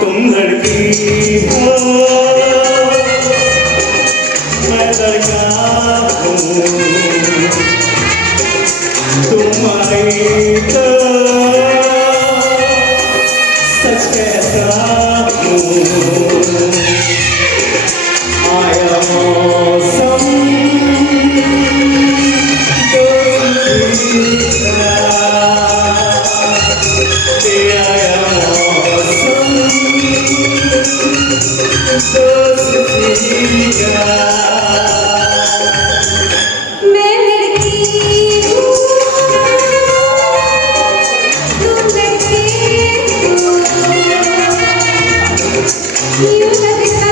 तुम लड़की हो मैं लड़का हूँ, तुम आई तो सच कहता हूँ। आया मौसम दोस्ती का, आया मौसम दोस्ती का। मैं लड़की हूँ तुम लड़के हो, यूं लगता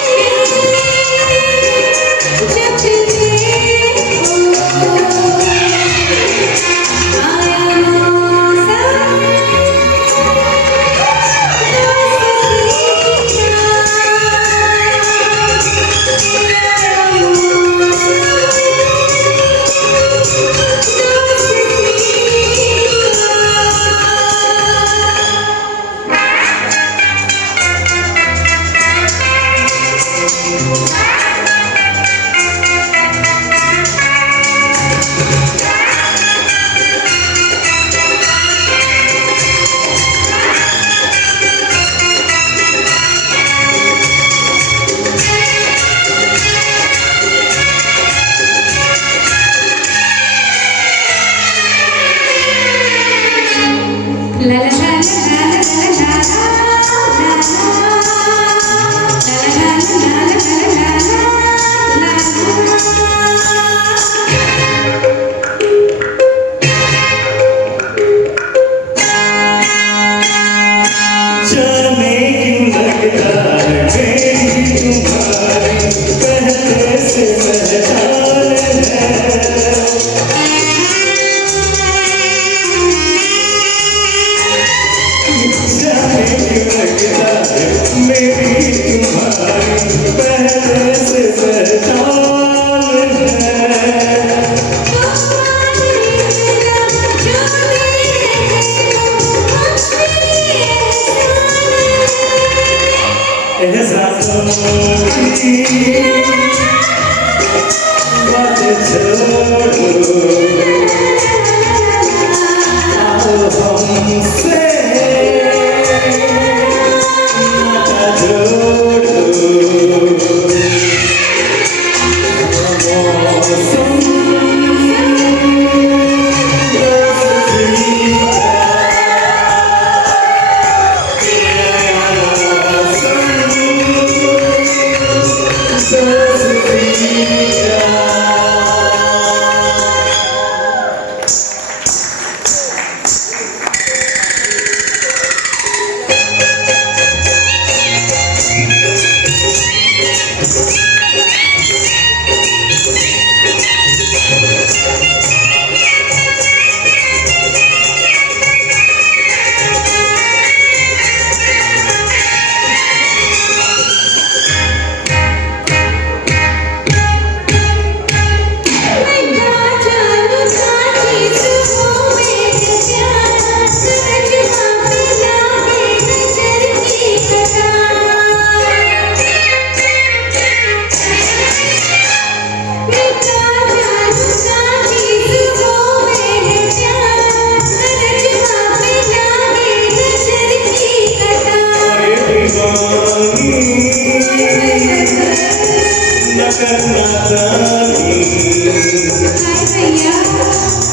है जब चलते हो। आया मौसम दोस्ती la la la la la la जाने क्यों लगता है मेरी तुम्हारी पहले से पहचान है। जाने क्यों लगता है मेरी तुम्हारी पहले से पहचान है। एहसासों की बात छोड़ो, आओ हमसे नाता जोड़ो। मौसम दोस्ती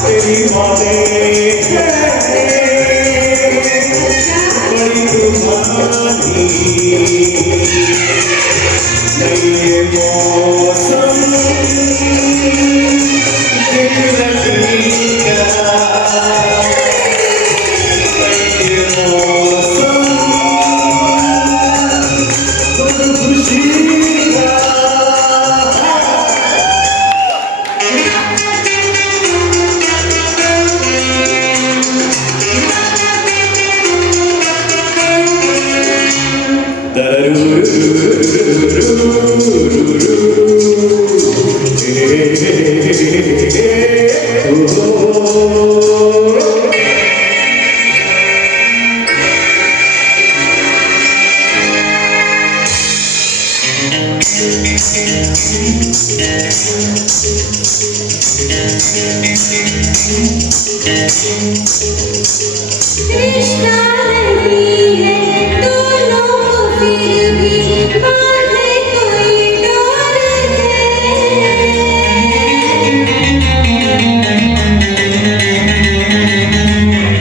तेरी मौतें बड़ी तूफानी, ये मौसम दिल लगनी का, ये मौसम खुशी का। कृष्णा नहीं है दोनों को फिर भी बांधे कोई डोर है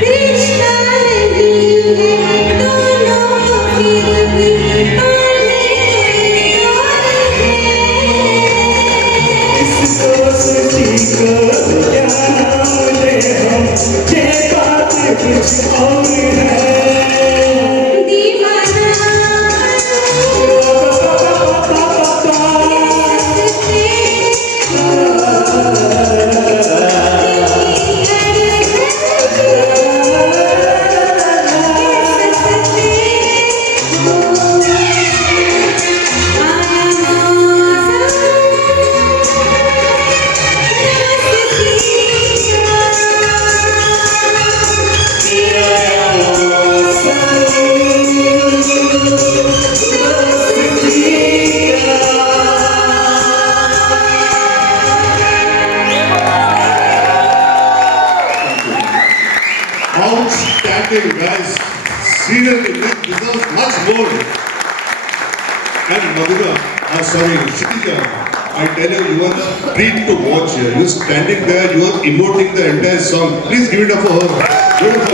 कृष्णा नहीं है दोनों को फिर भी बांधे कोई डोर है इसको सची को क्या नाम दे हम ये बात कुछ और है दीवाना Outstanding, guys. Seriously, this deserves much more. And Madhura, sorry, Kshitija, I tell you, you are a treat to watch here. You're standing there, you are emoting the entire song. Please give it up for her. Beautiful.